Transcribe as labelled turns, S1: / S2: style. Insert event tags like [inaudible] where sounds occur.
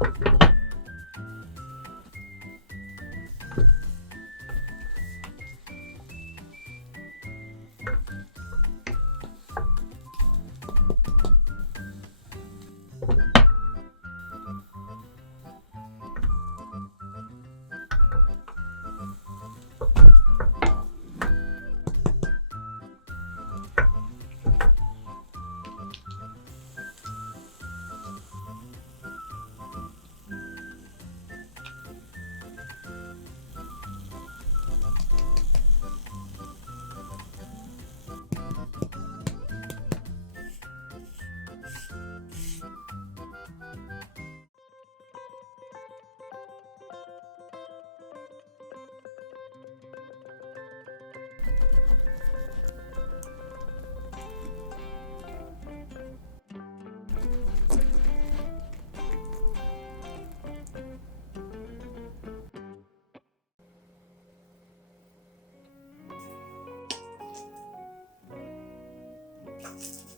S1: Thank [laughs] you. Thank you.